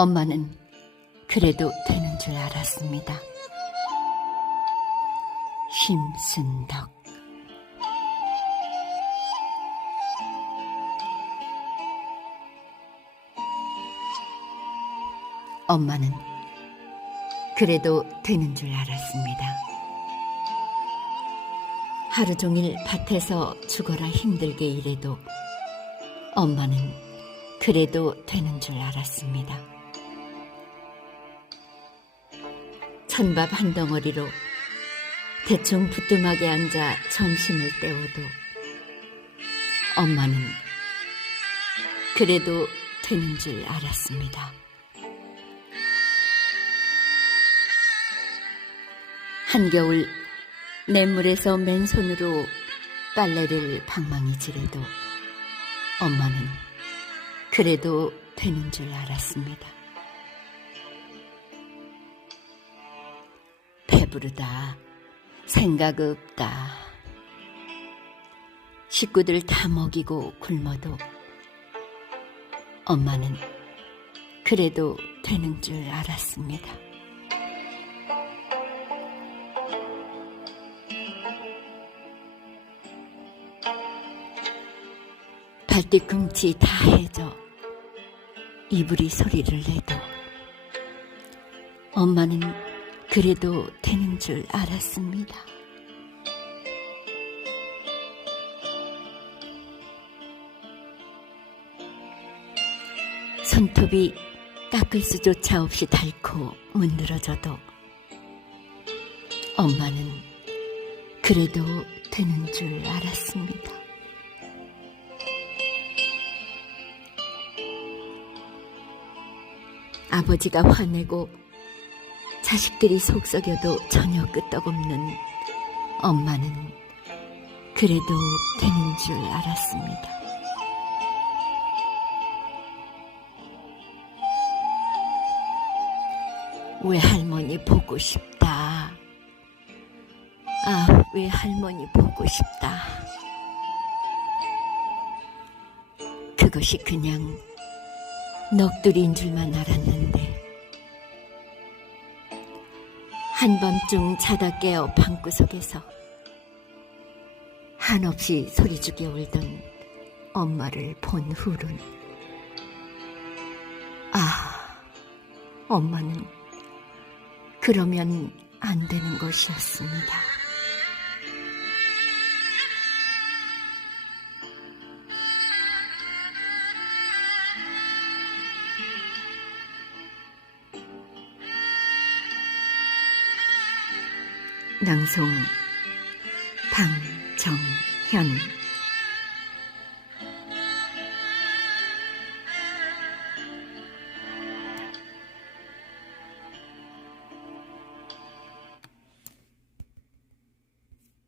엄마는 그래도 되는 줄 알았습니다. 심순덕. 엄마는 그래도 되는 줄 알았습니다. 하루 종일 밭에서 죽어라 힘들게 일해도 엄마는 그래도 되는 줄 알았습니다. 찬밥 한 덩어리로 대충 부뚜막에 앉아 점심을 때워도 엄마는 그래도 되는 줄 알았습니다. 한겨울 냇물에서 맨손으로 빨래를 방망이 질해도 엄마는 그래도 되는 줄 알았습니다. 배부르다. 생각 없다. 식구들 다 먹이고 굶어도 엄마는 그래도 되는 줄 알았습니다. 발뒤꿈치 다 해져 이불이 소리를 내도 엄마는 그래도 되는 줄 알았습니다. 손톱이 깎을 수조차 없이 닳고 문드러져도 엄마는 그래도 되는 줄 알았습니다. 아버지가 화내고 자식들이 속썩여도 전혀 끄떡없는 엄마는 그래도 되는 줄 알았습니다. 외할머니 보고 싶다. 아, 외할머니 보고 싶다. 그것이 그냥 넋두리인 줄만 알았는데 한밤중 자다 깨어 방구석에서 한없이 소리죽여 울던 엄마를 본 후론 아 엄마는 그러면 안 되는 것이었습니다. 낭송 방정현